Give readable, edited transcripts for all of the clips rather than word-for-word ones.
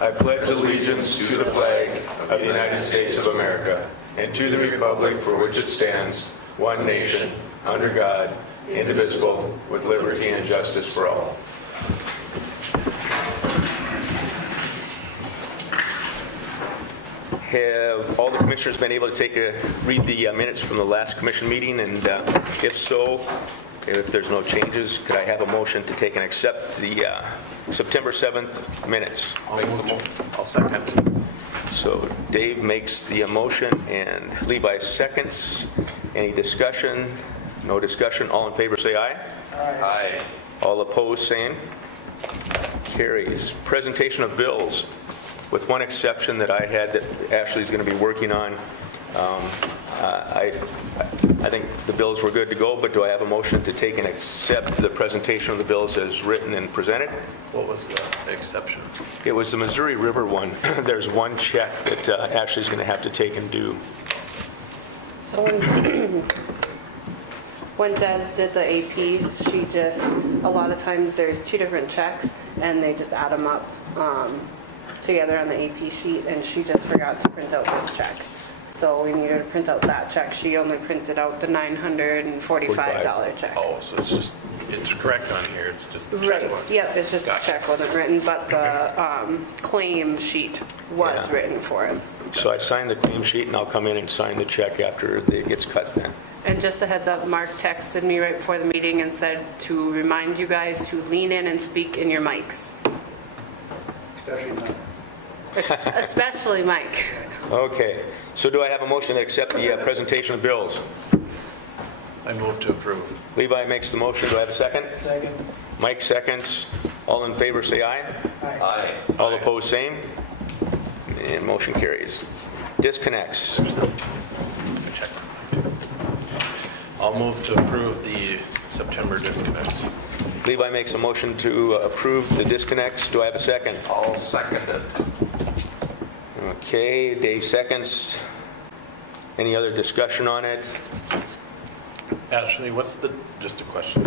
I pledge allegiance to the flag of the United States of America and to the republic for which it stands, one nation, under God, indivisible, with liberty and justice for all. Have all the commissioners been able to read the minutes from the last commission meeting? And if so, if there's no changes, could I have a motion to take and accept the September 7th minutes? I'll second. So Dave makes the motion and Levi seconds. Any discussion? No discussion. All in favor say aye. Aye. All opposed saying? Carries. Presentation of bills, with one exception that I had that Ashley's going to be working on. I think the bills were good to go, but do I have a motion to take and accept the presentation of the bills as written and presented? What was the exception? It was the Missouri River one. There's one check that Ashley's going to have to take and do. So when Des did the AP, she just, a lot of times there's two different checks and they just add them up together on the AP sheet, and she just forgot to print out this check. So we needed to print out that check. She only printed out the $945 check. Oh, so it's correct on here. It's just the right. check one. Yep, it's just Gotcha. the check wasn't written, but the claim sheet was written for it. So I signed the claim sheet, and I'll come in and sign the check after it gets cut then. And just a heads up, Mark texted me right before the meeting and said to remind you guys to lean in and speak in your mics. Especially Mike. Especially Mike. Okay. So do I have a motion to accept the presentation of bills? I move to approve. Levi makes the motion. Do I have a second? Second. Mike seconds. All in favor say aye. Aye. All opposed same. And motion carries. Disconnects. I'll move to approve the September disconnects. Levi makes a motion to approve the disconnects. Do I have a second? I'll second it. Okay, Dave seconds. Any other discussion on it? Ashley, just a question,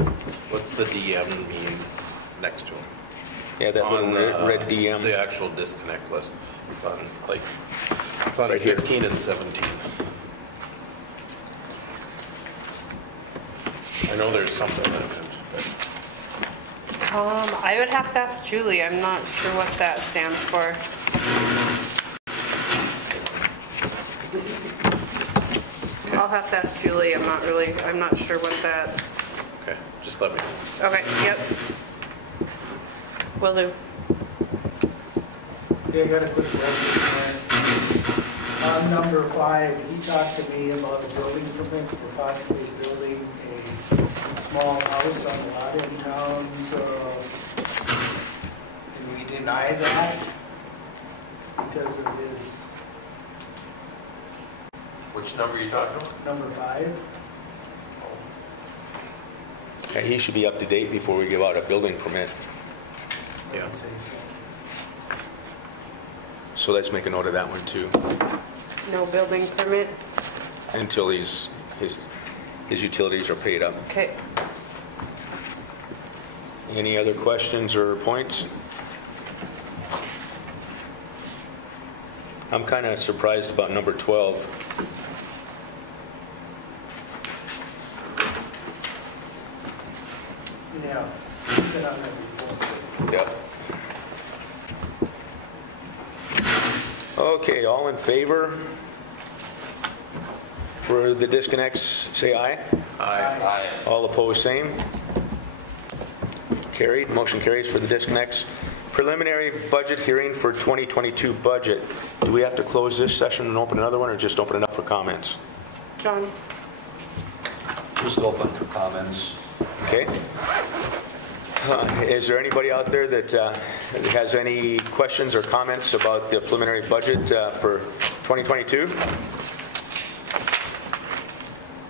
what's the DM mean next to him? Yeah, that little red DM. The actual disconnect list. It's on Right here. 15 and 17. I know there's something in it. I would have to ask Julie. I'm not sure what that stands for. I'll have to ask Julie. I'm not sure what that. Okay, just let me know. Okay, yep. Will do. Okay, I got a quick question. On number 5, he talked to me about a building permit for possibly building a small house on a lot in town, so can we deny that because of his Which number are you talking about? number 5? Yeah, he should be up to date before we give out a building permit. Yeah. I'd say so. So let's make a note of that one too. No building permit. Until his utilities are paid up. Okay. Any other questions or points? I'm kind of surprised about number 12. Yeah, he's been on that before. Yep. Okay, all in favor for the disconnects, say aye. Aye. All opposed, same. Carried. Motion carries for the disconnects. Preliminary budget hearing for 2022 budget. Do we have to close this session and open another one, or just open it up for comments? John. Just open for comments. Okay. Is there anybody out there that has any questions or comments about the preliminary budget for 2022?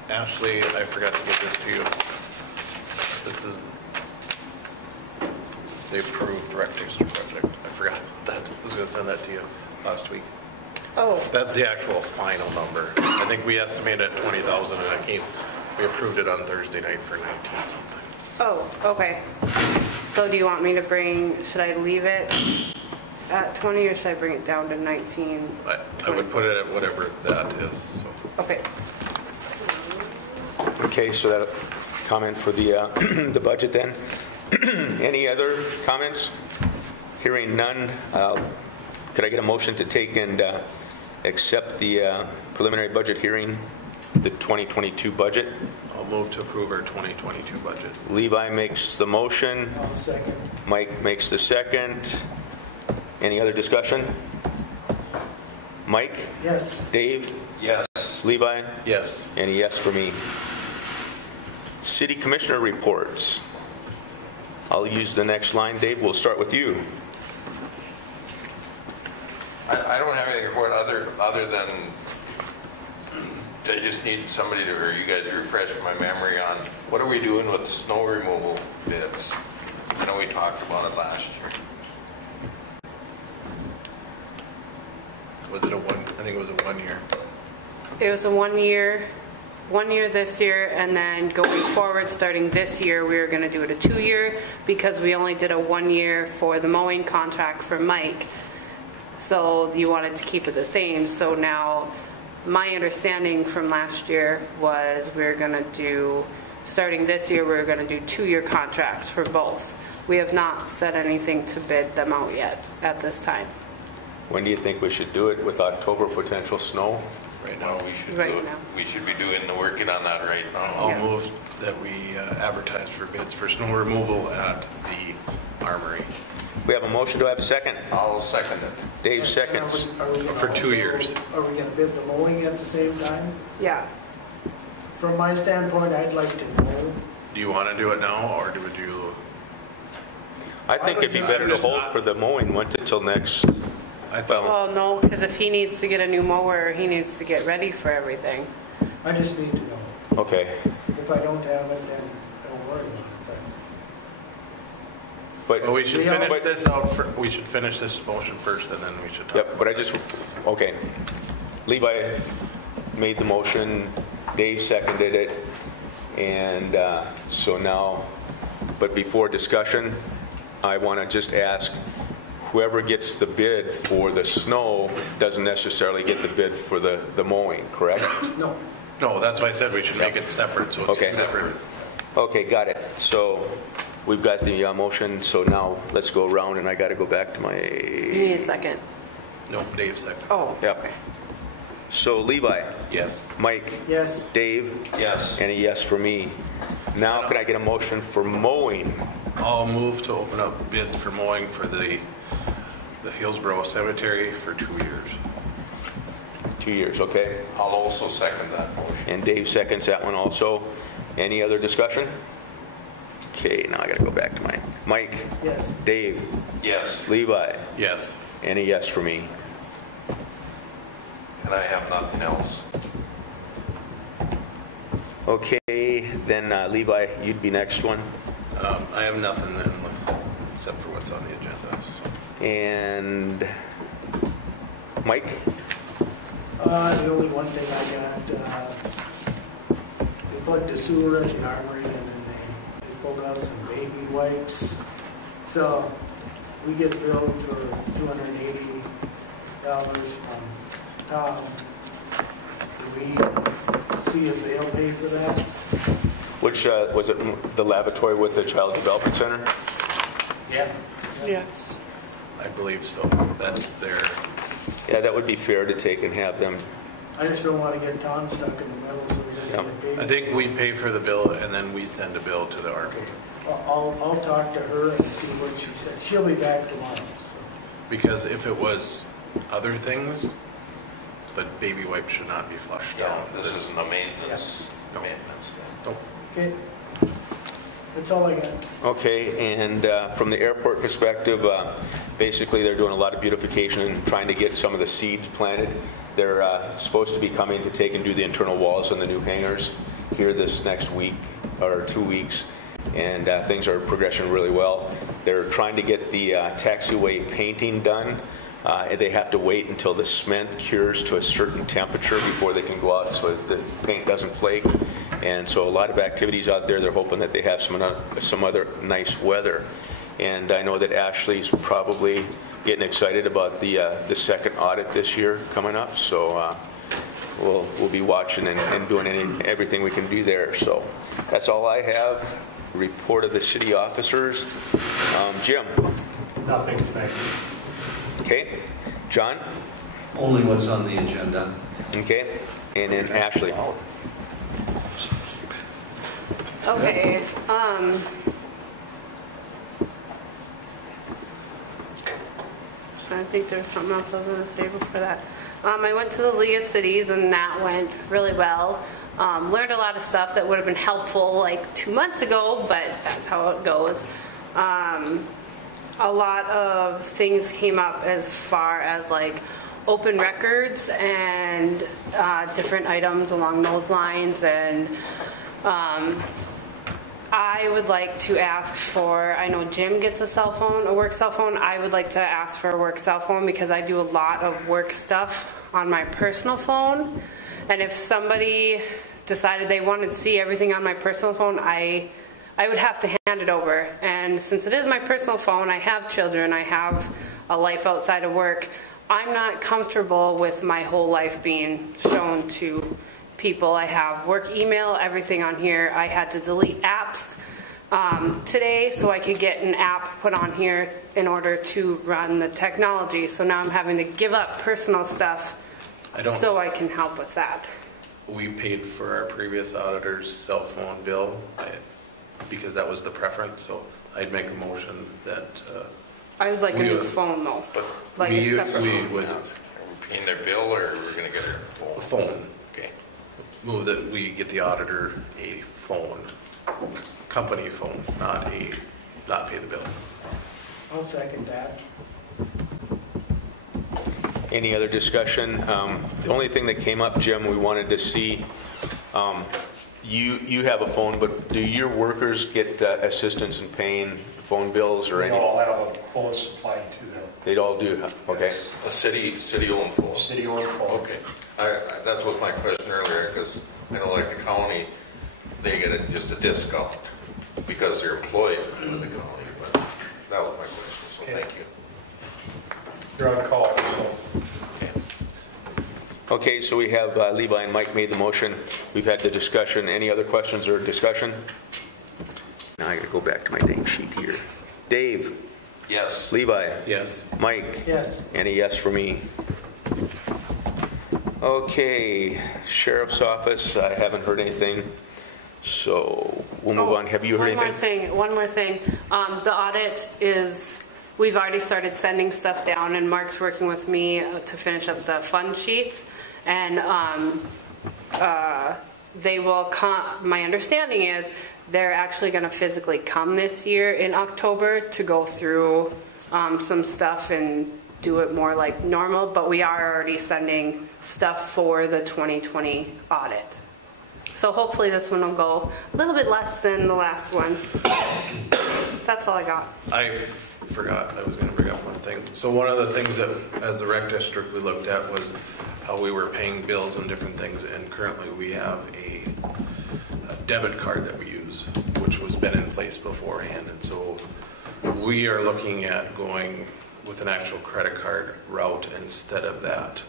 Ashley, I forgot to give this to you. This is the approved director's project. I forgot that. I was going to send that to you last week. Oh. That's the actual final number. I think we estimated at 20,000, and we approved it on Thursday night for 19 something. Oh, okay. So do you want me to should I leave it At 20, or should I bring it down to 19? I would put it at whatever that is. So. Okay. Okay, so that comment for the the budget then. Any other comments? Hearing none, could I get a motion to take and accept the preliminary budget hearing, the 2022 budget? I'll move to approve our 2022 budget. Levi makes the motion. I'll second. Mike makes the second. Any other discussion? Mike? Yes. Dave? Yes. Levi? Yes. And a yes for me. City Commissioner reports. I'll use the next line. Dave, we'll start with you. I don't have anything to report other than I just need somebody to, or you guys to refresh my memory on what are we doing with the snow removal bids? I know we talked about it last year. Was it a one? I think it was a 1 year. It was a 1 year this year, and then going forward, starting this year, we were going to do it a 2 year because we only did a 1 year for the mowing contract for Mike. So you wanted to keep it the same. So now my understanding from last year was we were going to do, starting this year, we were going to do 2 year contracts for both. We have not said anything to bid them out yet at this time. When do you think we should do it? With October potential snow? Right now we should Right do it. now. We should be working on that right now. I'll move that we advertise for bids for snow removal at the armory. We have a motion. Do I have a second? I'll second it. Dave seconds. Are we gonna For 2 years. Are we going to bid the mowing at the same time? Yeah. From my standpoint, I'd like to know. Do you want to do it now, or would you? I think it'd be better to hold for the mowing one until next. I thought. Well, no, because if he needs to get a new mower, he needs to get ready for everything. I just need to know. Okay. If I don't have it, then don't worry about it. But Well, we should Yeah, finish but- this out. We should finish this motion first, and then we should talk. Yep, but I just, okay. Levi made the motion, Dave seconded it, and so now, but before discussion, I want to just ask, whoever gets the bid for the snow doesn't necessarily get the bid for the mowing, correct? No. No, that's why I said we should make it separate, so it's Okay. separate. Okay, got it. So we've got the motion, so now let's go around, and I got to go back to You my, need a second. No, Dave second. Oh, yep. okay. So Levi, Yes. Mike, Yes. Dave, Yes. and a yes for me. Now can I get a motion for mowing? I'll move to open up bids for mowing for the Hillsborough Cemetery for 2 years. 2 years, okay? I'll also second that motion. And Dave seconds that one also. Any other discussion? Okay, now I got to go back to mine. Mike, Yes. Dave, Yes. Levi, Yes. and a yes for me. And I have nothing else. Okay, then Levi, you'd be next one. I have nothing then, except for what's on the agenda. So. And Mike? The only one thing I got, they plugged the sewer at the armory, and then they pulled out some baby wipes. So we get billed for $280 from Tom. Do we see if they'll pay for that? Which, was it the lavatory with the Child Development Center? Yeah. Yes. I believe so. That's their. Yeah, that would be fair to take and have them. I just don't want to get Tom stuck in the middle, so he doesn't get paid. I think we pay for the bill and then we send a bill to the army. I'll talk to her and see what she said. She'll be back tomorrow. So. Because if it was other things, but baby wipes should not be flushed Yeah, down. this isn't a maintenance. No. Maintenance thing. Nope. Okay. That's all I got. Okay, and from the airport perspective, basically they're doing a lot of beautification and trying to get some of the seeds planted. They're supposed to be coming to take and do the internal walls on the new hangars here this next week or 2 weeks, and things are progressing really well. They're trying to get the taxiway painting done. They have to wait until the cement cures to a certain temperature before they can go out so the paint doesn't flake. And so a lot of activities out there. They're hoping that they have some other nice weather. And I know that Ashley's probably getting excited about the second audit this year coming up. So we'll be watching and doing everything we can do there. So that's all I have. Report of the city officers. Jim. Nothing, thank you. Okay. John. Only what's on the agenda. Okay. And then Ashley. Okay. I think there's something else I was going to say before that. I went to the League of Cities and that went really well. Learned a lot of stuff that would have been helpful like 2 months ago, but that's how it goes. A lot of things came up as far as like open records and different items along those lines, and I would like to ask for, I know Jim gets a cell phone, a work cell phone. I would like to ask for a work cell phone because I do a lot of work stuff on my personal phone. And if somebody decided they wanted to see everything on my personal phone, I would have to hand it over. And since it is my personal phone, I have children, I have a life outside of work, I'm not comfortable with my whole life being shown to people. I have work email, everything on here. I had to delete apps today so I could get an app put on here in order to run the technology. So now I'm having to give up personal stuff so I can help with that. We paid for our previous auditor's cell phone bill because that was the preference, so I'd make a motion that... I would like a new phone though. Like a separate phone. Would... Are we paying their bill or we're going to get a phone? A phone. Okay. Move that we get the auditor a phone, company phone, not pay the bill. I'll second that. Any other discussion? The only thing that came up, Jim, we wanted to see, you have a phone, but do your workers get assistance in paying phone bills or anything? They all have a phone supplied to them. They all do, huh? Okay. Yes. A city-owned phone? City-owned phone. Okay. That was my question earlier, because I know like the county, they get just a discount because they're employed with the county, but that was my question, so thank you. You're on call, so. Okay, so we have Levi and Mike made the motion. We've had the discussion. Any other questions or discussion? Now I got to go back to my dang sheet here. Dave? Yes. Levi? Yes. Mike? Yes. And a yes for me. Okay, Sheriff's Office, I haven't heard anything, so we'll move on. Have you heard anything? One more thing. The audit is, we've already started sending stuff down, and Mark's working with me to finish up the fund sheets, and they will come, my understanding is they're actually going to physically come this year in October to go through some stuff and do it more like normal, but we are already sending stuff for the 2020 audit. So hopefully this one will go a little bit less than the last one. That's all I got. I forgot, I was going to bring up one thing. So one of the things that, as the rec district, we looked at was how we were paying bills and different things, and currently we have a debit card that we use, which was been in place beforehand, and so we are looking at going with an actual credit card route instead of that.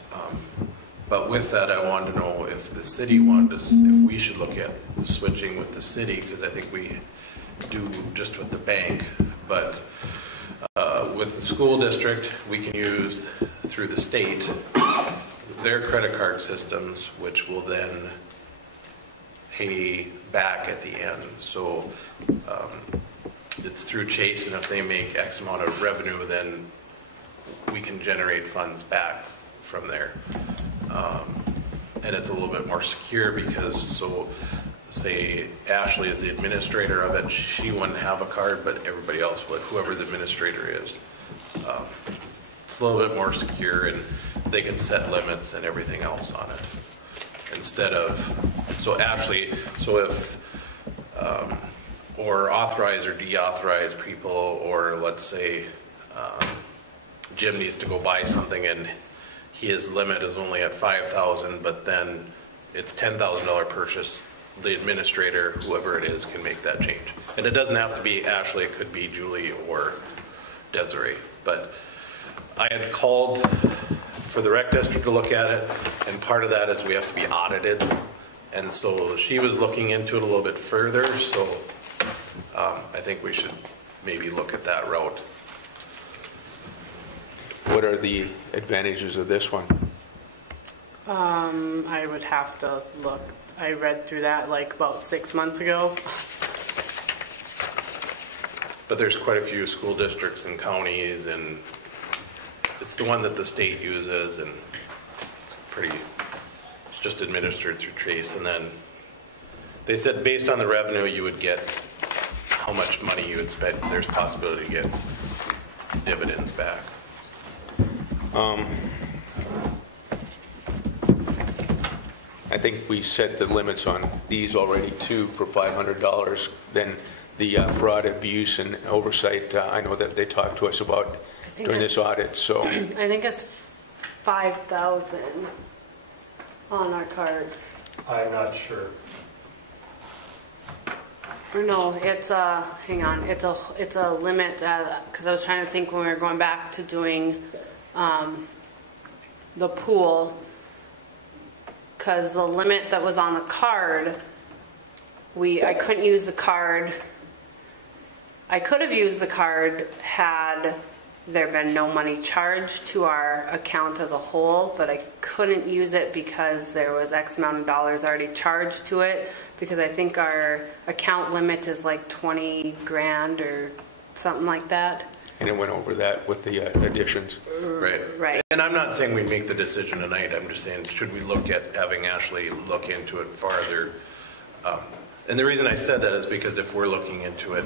But with that, I wanted to know if the city wanted us, if we should look at switching with the city, because I think we do just with the bank. But with the school district, we can use through the state their credit card systems, which will then pay back at the end. So it's through Chase, and if they make X amount of revenue, then we can generate funds back from there. And it's a little bit more secure because, so say Ashley is the administrator of it, she wouldn't have a card, but everybody else would, whoever the administrator is. It's a little bit more secure, and they can set limits and everything else on it. Instead of, so Ashley, so if, or authorize or deauthorize people, or let's say Jim needs to go buy something and his limit is only at $5,000, but then it's $10,000 purchase, the administrator, whoever it is, can make that change. And it doesn't have to be Ashley, it could be Julie or Desiree. But I had called for the rec district to look at it, and part of that is we have to be audited. And so she was looking into it a little bit further, so I think we should maybe look at that route. What are the advantages of this one? I would have to look. I read through that like about 6 months ago. But there's quite a few school districts and counties, and it's the one that the state uses, and it's just administered through Trace. And then they said based on the revenue you would get, how much money you would spend, there's possibility to get dividends back. I think we set the limits on these already too for $500. Then the fraud, abuse, and oversight, I know that they talked to us about during this audit. So I think it's 5,000 on our cards. I'm not sure. Or no, it's a, hang on, it's a limit, because I was trying to think when we were going back to doing the pool, because the limit that was on the card, I couldn't use the card. I could have used the card had there been no money charged to our account as a whole, but I couldn't use it because there was X amount of dollars already charged to it, because I think our account limit is like 20 grand or something like that. and it went over that with the additions. Right. Right. And I'm not saying we make the decision tonight. I'm just saying, should we look at having Ashley look into it farther? And the reason I said that is because if we're looking into it,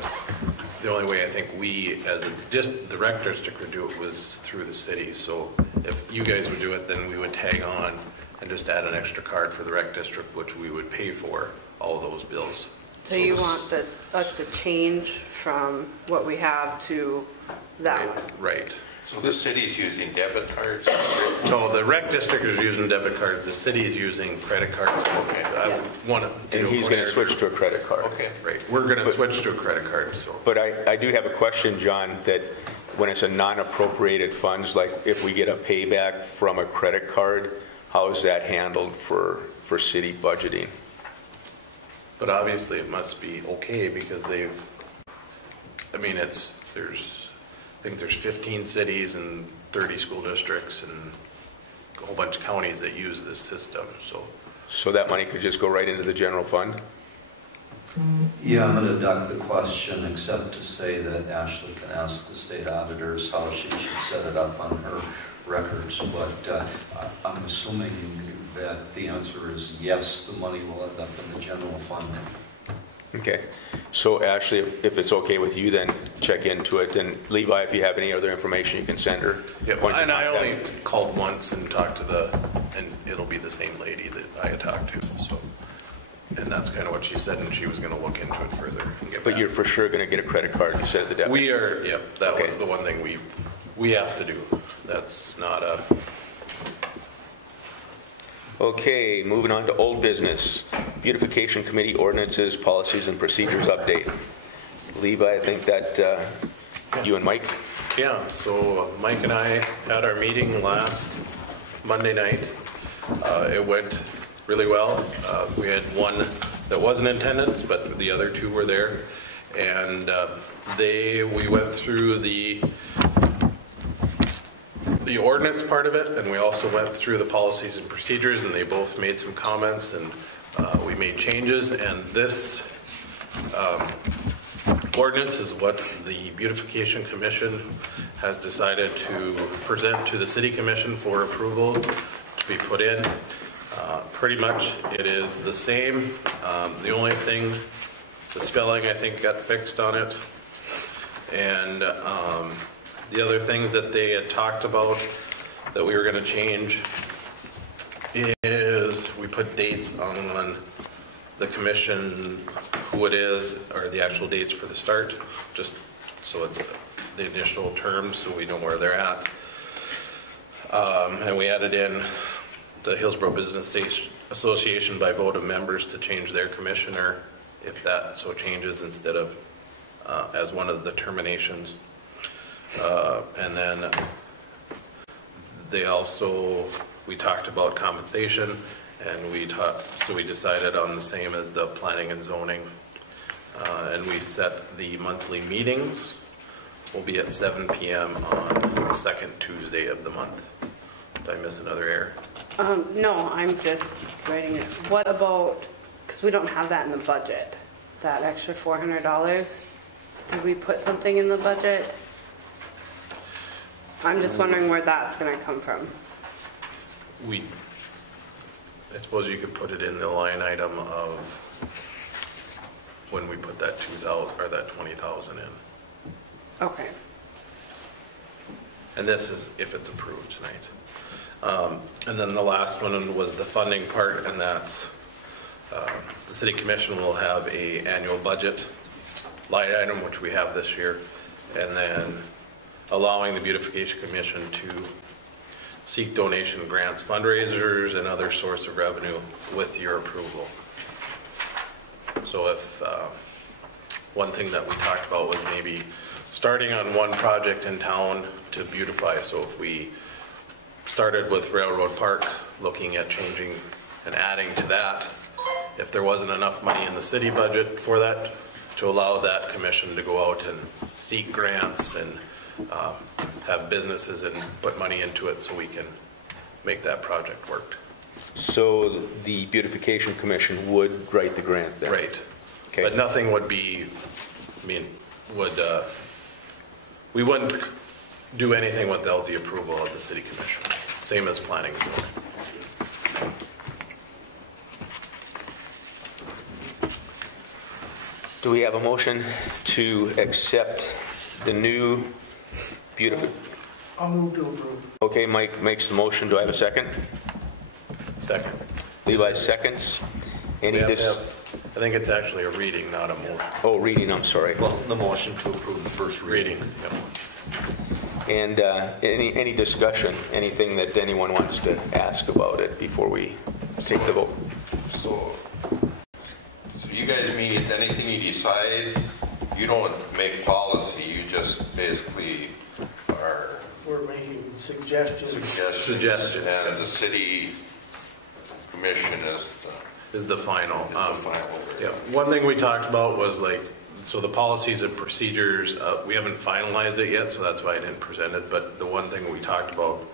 the only way I think we, as the rec district, would do it was through the city. So if you guys would do it, then we would tag on and just add an extra card for the rec district, which we would pay for all of those bills. So you want us to change from what we have to that one? Right. So the city's using debit cards? No, the rec district is using debit cards. The city's using credit cards. Okay. I want to. And he's going to switch to a credit card. Okay. Right. We're going to switch to a credit card. So. But I do have a question, John, that when it's a non-appropriated funds, like if we get a payback from a credit card, how is that handled for city budgeting? But obviously it must be okay because I think there's 15 cities and 30 school districts and a whole bunch of counties that use this system. So that money could just go right into the general fund? Yeah, I'm going to duck the question except to say that Ashley can ask the state auditors how she should set it up on her records. But I'm assuming that the answer is yes, the money will end up in the general fund. Okay. So Ashley, if it's okay with you, then check into it. And Levi, if you have any other information, you can send her. Yeah, Once you and I contact only her. called once and talked to and it'll be the same lady that I had talked to. So, and that's kind of what she said, and she was going to look into it further and get But back. you're for sure going to get a credit card, you said, the debit. We are, yep, that Okay. was the one thing we have to do. That's not a... Okay, moving on to old business. Beautification Committee ordinances, policies, and procedures update. Levi, I think that you and Mike. Yeah, so Mike and I had our meeting last Monday night. It went really well. We had one that wasn't in attendance, but the other two were there. And we went through the ordinance part of it, and we also went through the policies and procedures, and they both made some comments, and we made changes. And this ordinance is what the Beautification Commission has decided to present to the City Commission for approval to be put in. Pretty much it is the same. The only thing, the spelling I think got fixed on it. And the other things that they had talked about that we were going to change is we put dates on the commission, who it is, or the actual dates for the start, just so it's the initial terms so we know where they're at. And we added in the Hillsborough Business Association by vote of members to change their commissioner if that so changes instead of as one of the terminations. And then we talked about compensation, and we decided on the same as the planning and zoning. And we set the monthly meetings will be at 7 p.m. on the second Tuesday of the month. Did I miss another error? No, I'm just writing it. What about, because we don't have that in the budget, that extra $400? Did we put something in the budget? I'm just wondering where that's going to come from. I suppose you could put it in the line item of when we put that 2,000 or that 20,000 in. Okay. And this is if it's approved tonight. And then the last one was the funding part, and that's the City Commission will have a annual budget line item, which we have this year, and then allowing the Beautification Commission to seek donation grants, fundraisers, and other source of revenue with your approval. So if one thing that we talked about was maybe starting on one project in town to beautify. So if we started with Railroad Park, looking at changing and adding to that, if there wasn't enough money in the city budget for that, to allow that commission to go out and seek grants and have businesses and put money into it so we can make that project work. So the Beautification Commission would write the grant then? Right. Okay. But nothing would be, we wouldn't do anything without the approval of the City Commission. Same as planning. Do we have a motion to accept the new beautiful? I'll move to approve. Okay, Mike makes the motion. Do I have a second? Second. Levi seconds. Any I think it's actually a reading, not a motion. Oh, reading, I'm sorry. Well, the motion to approve the first reading. Yep. And any discussion, anything that anyone wants to ask about it before we take the vote? So you guys meet, anything you decide, you don't make policy, you just basically are We're making suggestions. Suggestions. And the city commission Is the final. is the final. Yeah. One thing we talked about was so the policies and procedures, we haven't finalized it yet, so that's why I didn't present it. But the one thing we talked about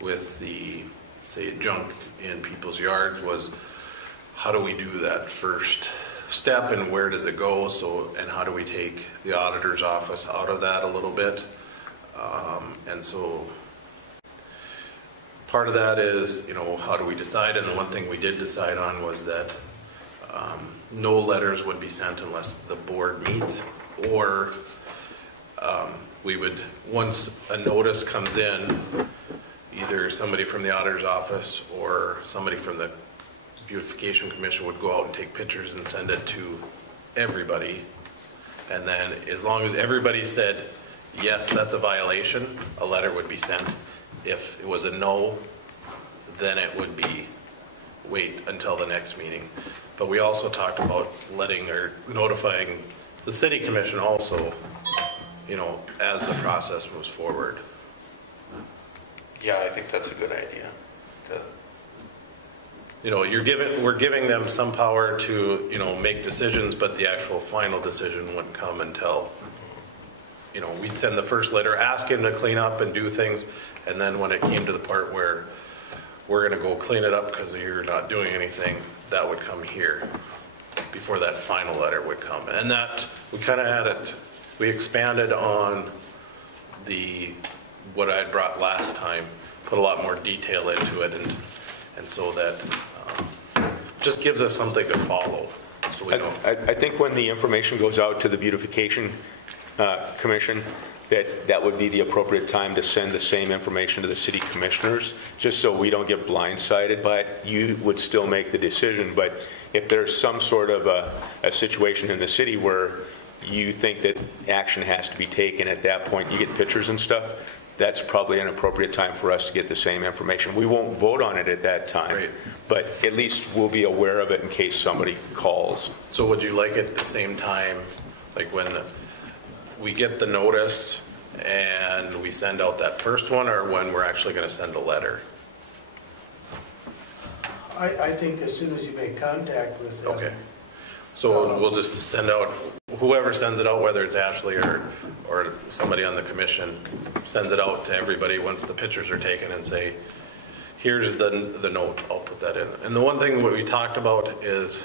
with the, say, junk in people's yards was how do we do that first step and where does it go? So, and how do we take the auditor's office out of that a little bit? And so part of that is, how do we decide? And the one thing we did decide on was that no letters would be sent unless the board meets, or we would, once a notice comes in, either somebody from the auditor's office or somebody from the Beautification Commission would go out and take pictures and send it to everybody. And then as long as everybody said, yes, that's a violation, a letter would be sent. If it was a no, then it would be wait until the next meeting. But we also talked about letting or notifying the City Commission also, as the process moves forward. Yeah, I think that's a good idea. We're giving them some power to, make decisions, but the actual final decision wouldn't come until, we'd send the first letter, ask him to clean up and do things, and then when it came to the part where we're going to go clean it up because you're not doing anything, that would come here before that final letter would come. And that, we kind of had it, we expanded on what I had brought last time, put a lot more detail into it, and so that just gives us something to follow. So we don't. I think when the information goes out to the Beautification Commission, that would be the appropriate time to send the same information to the city commissioners, just so we don't get blindsided by it. You would still make the decision, but if there's some sort of a situation in the city where you think that action has to be taken at that point, you get pictures and stuff, that's probably an appropriate time for us to get the same information. We won't vote on it at that time, right, but at least we'll be aware of it in case somebody calls. So would you like it at the same time, like when we get the notice and we send out that first one, or when we're actually going to send a letter? I think as soon as you make contact with them. Okay. So we'll just send out, whoever sends it out, whether it's Ashley or somebody on the commission, sends it out to everybody once the pictures are taken and say, here's the note, I'll put that in. And the one thing what we talked about is,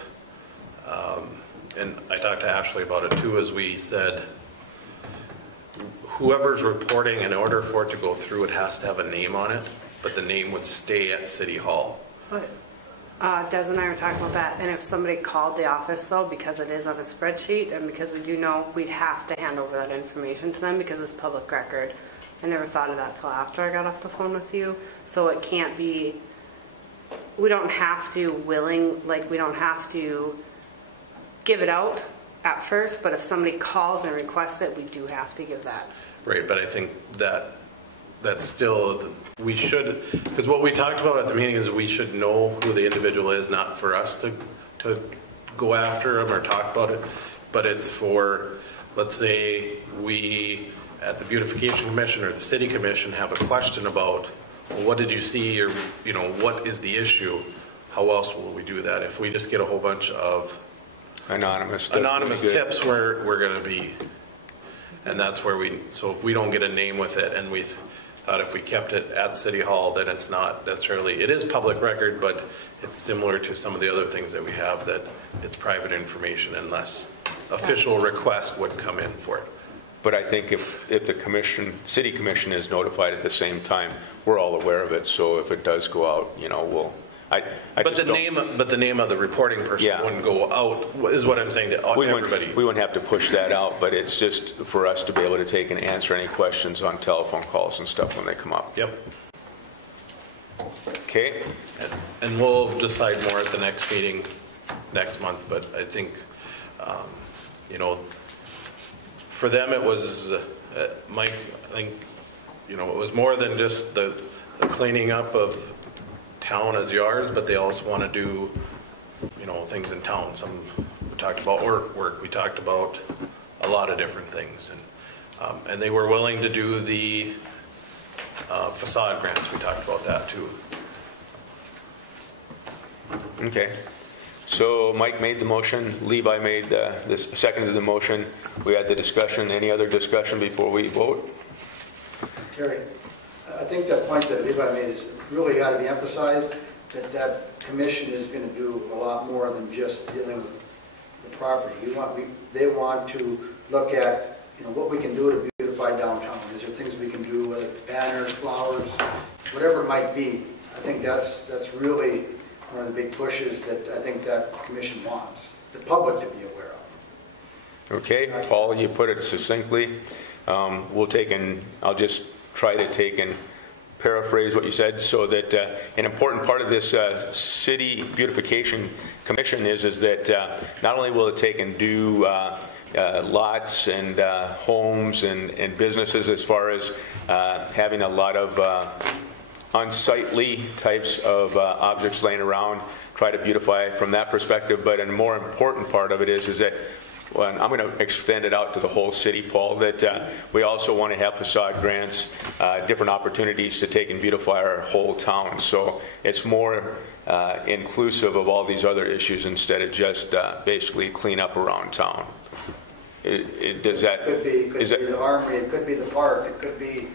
and I talked to Ashley about it too, is we said, whoever's reporting, in order for it to go through, it has to have a name on it, but the name would stay at City Hall. But Des and I were talking about that, and if somebody called the office though, because it is on a spreadsheet, and because we do know we'd have to hand over that information to them because it's public record. I never thought of that till after I got off the phone with you. So it can't be, we don't have to we don't have to give it out at first, but if somebody calls and requests it, we do have to give that. Right, but I think that's still, we should, because what we talked about at the meeting is we should know who the individual is, not for us to go after them or talk about it, but it's for, let's say we at the Beautification Commission or the City Commission have a question about, well, what did you see, or what is the issue? How else will we do that? If we just get a whole bunch of Anonymous tips, we're going to be, and that's where so if we don't get a name with it, and we thought if we kept it at City Hall, then it's not necessarily, it is public record, but it's similar to some of the other things that we have, that it's private information unless official request would come in for it. But I think if the city commission is notified at the same time, we're all aware of it. So if it does go out, we'll. But the name of the reporting person wouldn't go out, is what I'm saying to everybody. We wouldn't have to push that out, but it's just for us to be able to take and answer any questions on telephone calls and stuff when they come up. Yep. Okay. And we'll decide more at the next meeting next month. But I think, for them it was, Mike, I think, it was more than just the cleaning up of town as yards, but they also want to do, things in town. We talked about work. We talked about a lot of different things, and they were willing to do the facade grants. We talked about that too. Okay. So Mike made the motion. Levi made seconded the motion. We had the discussion. Any other discussion before we vote? Terry, I think that point that Levi made is really got to be emphasized, that commission is going to do a lot more than just dealing with the property. They want to look at what we can do to beautify downtown. Is there things we can do, whether banners, flowers, whatever it might be? I think that's really one of the big pushes that I think that commission wants the public to be aware of. Okay, Paul, you put it succinctly. I'll just try to take and paraphrase what you said, so that an important part of this City Beautification Commission is that not only will it take and do lots and homes and businesses, as far as having a lot of unsightly types of objects laying around, try to beautify from that perspective, but a more important part of it is that, well, I'm going to extend it out to the whole city, Paul, that we also want to have facade grants, different opportunities to take and beautify our whole town. So it's more inclusive of all these other issues instead of just basically clean up around town. It could be the armory, it could be the park, it could be,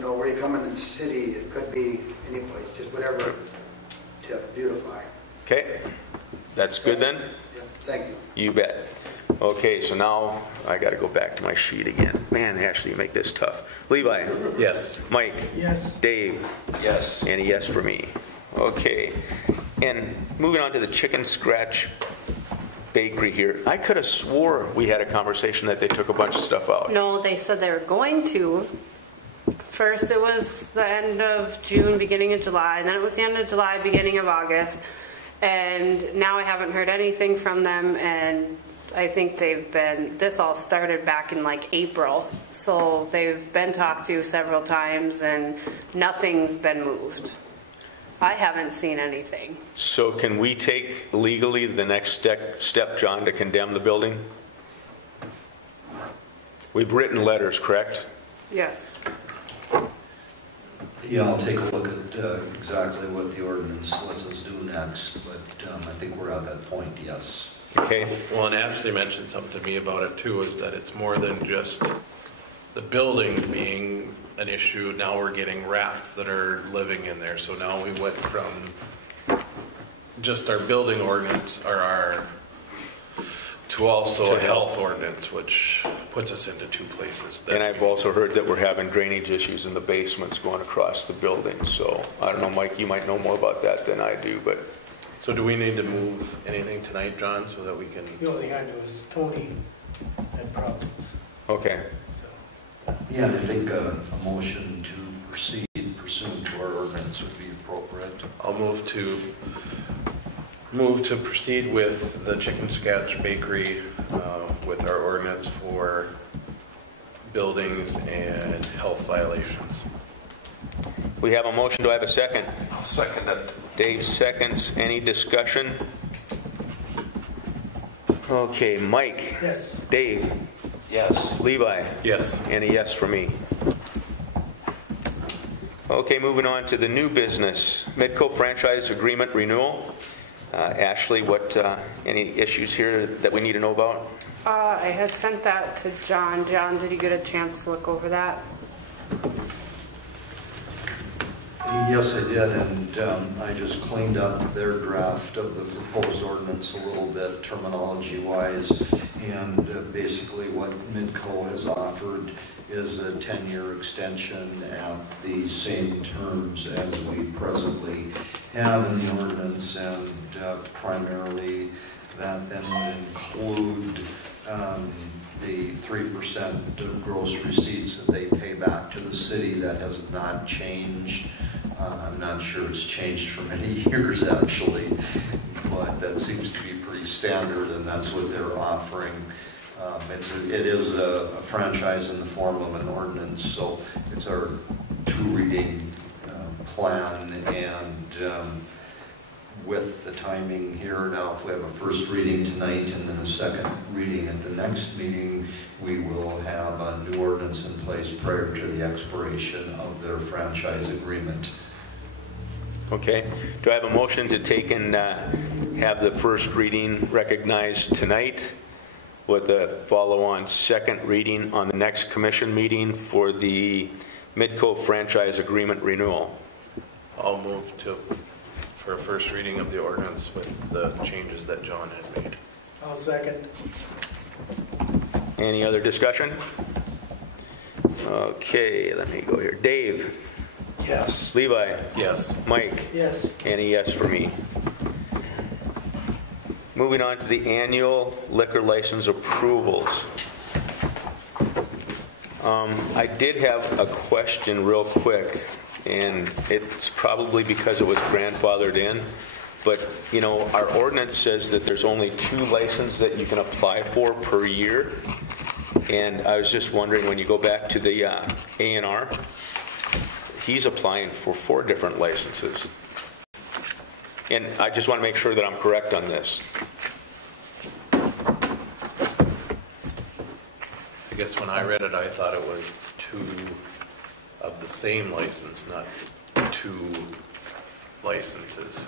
where you come into the city, it could be any place, just whatever to beautify. Okay, that's good then? Yeah, thank you. You bet. Okay, so now I got to go back to my sheet again. Man, Ashley, you make this tough. Levi? Yes. Mike? Yes. Dave? Yes. And a yes for me. Okay. And moving on to the Chicken Scratch Bakery here. I could have swore we had a conversation that they took a bunch of stuff out. No, they said they were going to. First it was the end of June, beginning of July, and then it was the end of July, beginning of August. And now I haven't heard anything from them, and I think this all started back in April. So they've been talked to several times and nothing's been moved. I haven't seen anything. So can we take legally the next step, John, to condemn the building? We've written letters, correct? Yes. Yeah, I'll take a look at exactly what the ordinance lets us do next, but I think we're at that point, yes. Okay. Well, and Ashley mentioned something to me about it too, is that it's more than just the building being an issue. Now we're getting rats that are living in there. So now we went from just our building ordinance to also a health ordinance, which puts us into two places. And I've also heard that we're having drainage issues in the basements going across the building. So I don't know, Mike, you might know more about that than I do, but. So do we need to move anything tonight, John, so that we can? The only thing I know is Tony had problems. Okay. So. Yeah, I think a motion to proceed pursuant to our ordinance would be appropriate. I'll move to proceed with the Chicken Scratch Bakery with our ordinance for buildings and health violations. We have a motion. Do I have a second? I'll second it. Dave seconds. Any discussion? Okay, Mike. Yes. Dave. Yes. Levi. Yes. And a yes for me. Okay, moving on to the new business. Midco franchise agreement renewal. Ashley, what any issues here that we need to know about? I had sent that to John. John, did you get a chance to look over that? Yes, I did, and I just cleaned up their draft of the proposed ordinance a little bit terminology-wise, and basically what Midco has offered is a 10-year extension at the same terms as we presently have in the ordinance, and primarily that then would include the 3% of gross receipts that they pay back to the city. That has not changed. I'm not sure it's changed for many years actually, but that seems to be pretty standard, and that's what they're offering. It is a franchise in the form of an ordinance, so it's our two-reading plan, and with the timing here now, if we have a first reading tonight and then a second reading at the next meeting, we will have a new ordinance in place prior to the expiration of their franchise agreement. Okay. Do I have a motion to take and have the first reading recognized tonight with a follow-on second reading on the next commission meeting for the Midco franchise agreement renewal? I'll move for a first reading of the ordinance with the changes that John had made. I'll second. Any other discussion? Okay, let me go here. Dave? Yes. Levi? Yes. Mike? Yes. And a yes for me. Moving on to the annual liquor license approvals. I did have a question real quick, and it's probably because it was grandfathered in, but you know, our ordinance says that there's only 2 licenses that you can apply for per year, and I was just wondering, when you go back to the A&R, he's applying for 4 different licenses. And I just want to make sure that I'm correct on this. I guess when I read it, I thought it was 2 of the same license, not 2 licenses.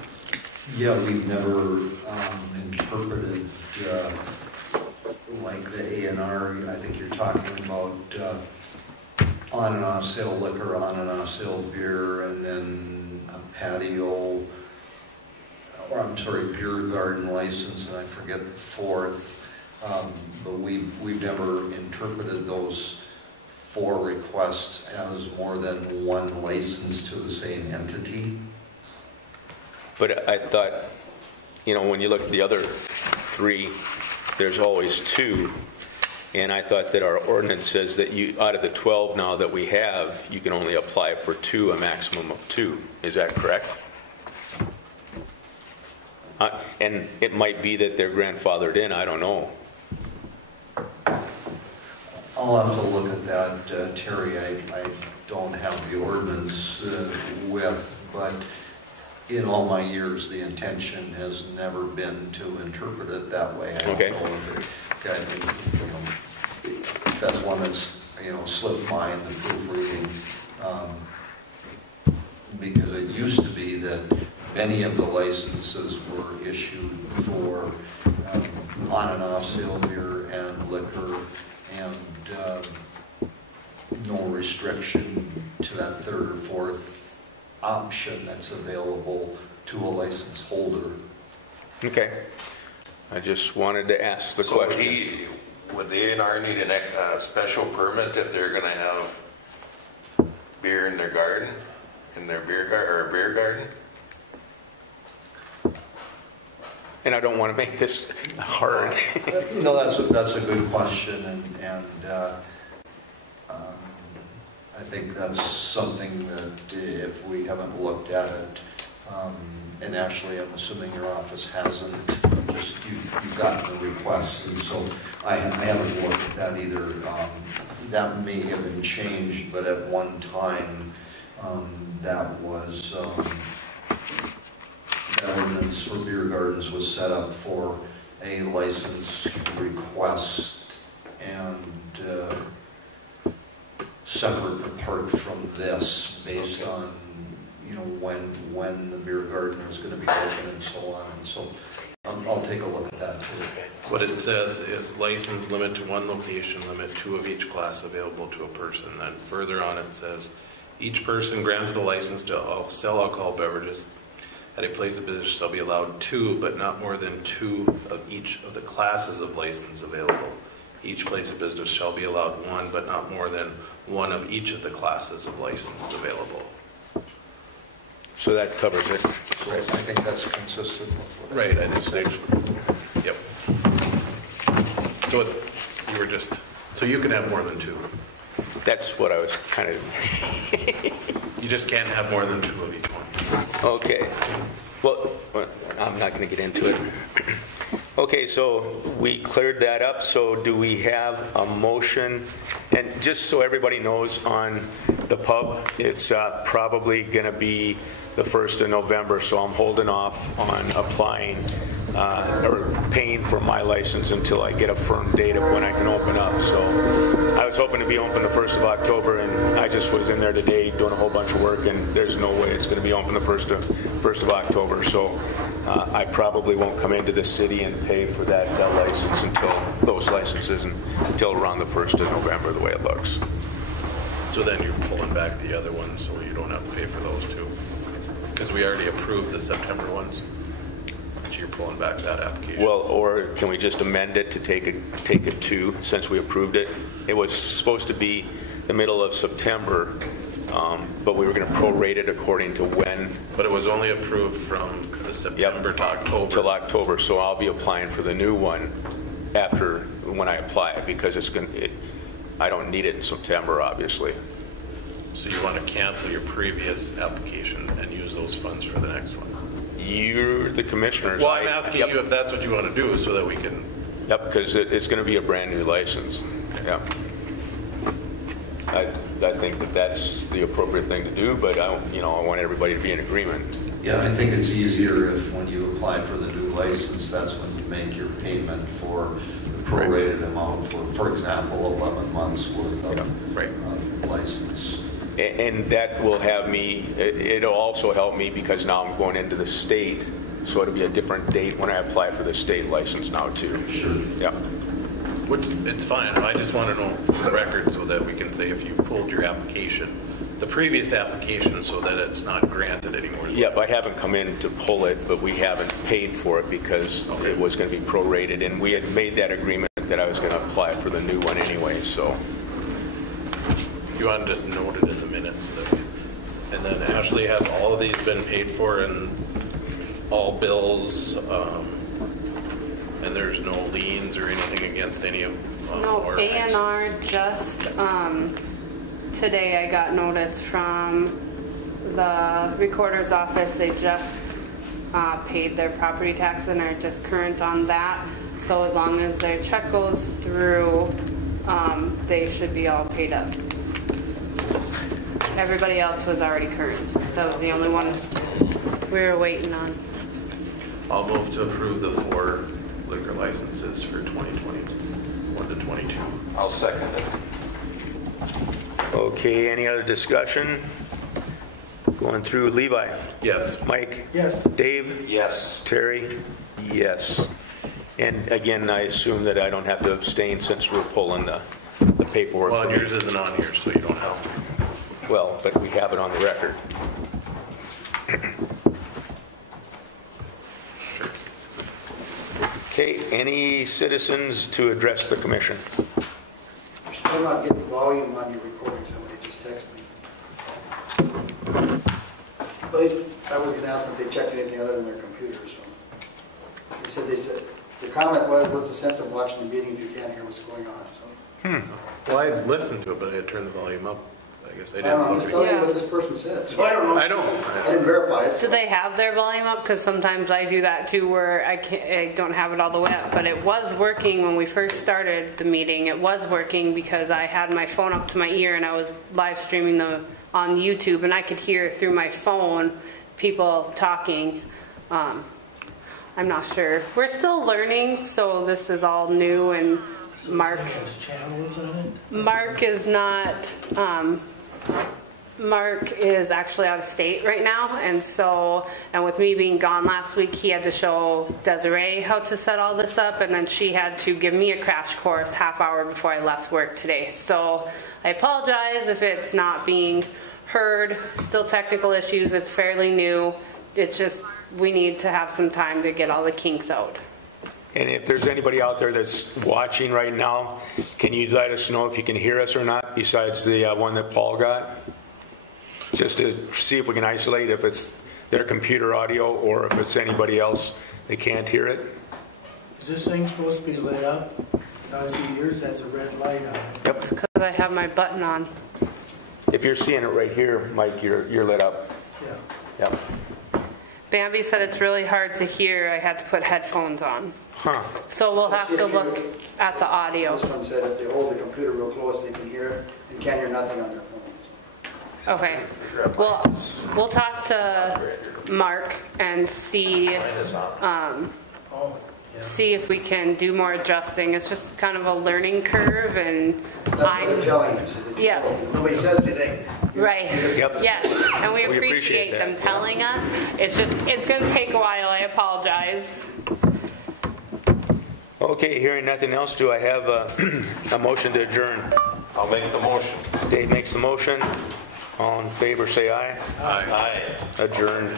Yeah, we've never interpreted like the A&R. I think you're talking about on and off sale liquor, on and off sale beer, and then a patio, or I'm sorry, beer garden license, and I forget the 4th. But we've never interpreted those 4 requests as more than 1 license to the same entity. But I thought, you know, when you look at the other 3, there's always 2. And I thought that our ordinance says that you, out of the 12 now that we have, you can only apply for 2, a maximum of 2. Is that correct? And it might be that they're grandfathered in, I don't know. I'll have to look at that, Terry. I don't have the ordinance but in all my years, the intention has never been to interpret it that way. I don't know if it, if that's one that's, slipped mind, the proofreading. Because it used to be that many of the licenses were issued for on and off sale beer and liquor, and no restriction to that third or fourth option that's available to a license holder. Okay. I just wanted to ask the question. Would the A&R need a special permit if they're going to have beer in their garden, in their beer garden? And I don't want to make this hard. No, that's a good question, and I think that's something that if we haven't looked at it, and actually I'm assuming your office hasn't, just you've gotten the request, and so I haven't looked at that either. That may have been changed, but at one time that was the ordinance for beer gardens was set up for a license request and separate apart from this, based on when the beer garden is going to be open and so on. And so I'll take a look at that too. What it says is license limit to one location, limit 2 of each class available to a person. Then further on it says each person granted a license to sell alcohol beverages at a place of business shall be allowed 2, but not more than 2 of each of the classes of license available. Each place of business shall be allowed 1, but not more than 1 of each of the classes of licenses available. So that covers it. So I think that's consistent with what Right, I think so. Yep. So you were just, so you can have more than 2. That's what I was kind of... You just can't have more than 2 of each one. Okay. Well, I'm not going to get into it. Okay, so we cleared that up. So do we have a motion? And just so everybody knows, on the pub, it's probably going to be the 1st of November, so I'm holding off on applying or paying for my license until I get a firm date of when I can open up. So I was hoping to be open the 1st of October, and I just was in there today doing a whole bunch of work, and there's no way it's going to be open the 1st of October. So I probably won't come into the city and pay for that license until around the 1st of November, the way it looks. So then you're pulling back the other ones, so you don't have to pay for those 2. Because we already approved the September ones. So you're pulling back that application. Well, or can we just amend it to take it to, since we approved it? It was supposed to be the middle of September, but we were going to prorate it according to when. But it was only approved from the September to October. Till October, so I'll be applying for the new one after when I apply it, because I don't need it in September, obviously. So you want to cancel your previous application and use those funds for the next one? You're the commissioners. Well, I'm asking you if that's what you want to do, so that we can... Yep, because it's going to be a brand new license. Yeah. I think that's the appropriate thing to do, but I want everybody to be in agreement. Yeah, I think it's easier if when you apply for the new license, that's when you make your payment for the prorated amount for example, 11 months worth of license. And that will have me, it'll also help me because now I'm going into the state, so it'll be a different date when I apply for the state license now too. Sure. Yeah. Which, it's fine, I just want to know the record so that we can say if you pulled your application, the previous application, so that it's not granted anymore. Yep, I haven't come in to pull it, but we haven't paid for it because it was going to be prorated, and we had made that agreement that I was going to apply for the new one anyway, so. If you want to just note it in the minutes. And then Ashley, have all of these been paid for and all bills, and there's no liens or anything against any of them? No, A&R just, today I got notice from the recorder's office. They just paid their property tax and are just current on that. So as long as their check goes through, they should be all paid up. Everybody else was already current. That was the only one we were waiting on. I'll move to approve the 4 liquor licenses for 2021 to 22. I'll second it. Okay, any other discussion? Going through Levi. Yes. Mike. Yes. Dave. Yes. Terry. Yes. And again, I assume that I don't have to abstain since we're pulling the paperwork. Well, from yours you. isn't on here, so you don't have to. Well, but we have it on the record. Okay, any citizens to address the commission? You're still not getting volume on your recording, somebody just texted me. At least I was going to ask them if they checked anything other than their computers. So they said, your comment was, what's the sense of watching the meeting if you can't hear what's going on? So, Well, I listened to it, but I had turned the volume up. I guess I I didn't. don't know, I'm just telling you Yeah. what this person said. So I don't know. I don't. I didn't verify it. Do they have their volume up? Because sometimes I do that too, where I don't have it all the way up. But it was working when we first started the meeting. It was working because I had my phone up to my ear and I was live streaming them on YouTube, and I could hear through my phone people talking. I'm not sure. We're still learning, so this is all new. And Mark Has channels on it? Mark is not. Mark is actually out of state right now, and with me being gone last week, he had to show Desiree how to set all this up, and then she had to give me a crash course half hour before I left work today. So I apologize if it's not being heard. Still technical issues. It's fairly new. It's just we need to have some time to get all the kinks out. And if there's anybody out there that's watching right now, can you let us know if you can hear us or not, besides the one that Paul got? Just to see if we can isolate if it's their computer audio or if it's anybody else that can't hear it. Is this thing supposed to be lit up? I see yours has a red light on it. Yep. Because I have my button on. If you're seeing it right here, Mike, you're lit up. Yeah. Yep. Bambi said it's really hard to hear. I had to put headphones on. Huh. So we'll have to look at the audio. This one said if they hold the computer real close, they can hear it and can't hear nothing on their phones. Okay. Well, we'll talk to Mark and see Oh, yeah. see if we can do more adjusting. It's just kind of a learning curve, and That's what they're telling you. So that you Yeah. know, nobody says anything. right. Yep. Yes, and we We appreciate appreciate that. them telling us. It's going to take a while. I apologize. Okay, hearing nothing else, do I have a motion to adjourn? I'll make the motion. Dave makes the motion. All in favor, say aye. Aye. Adjourned.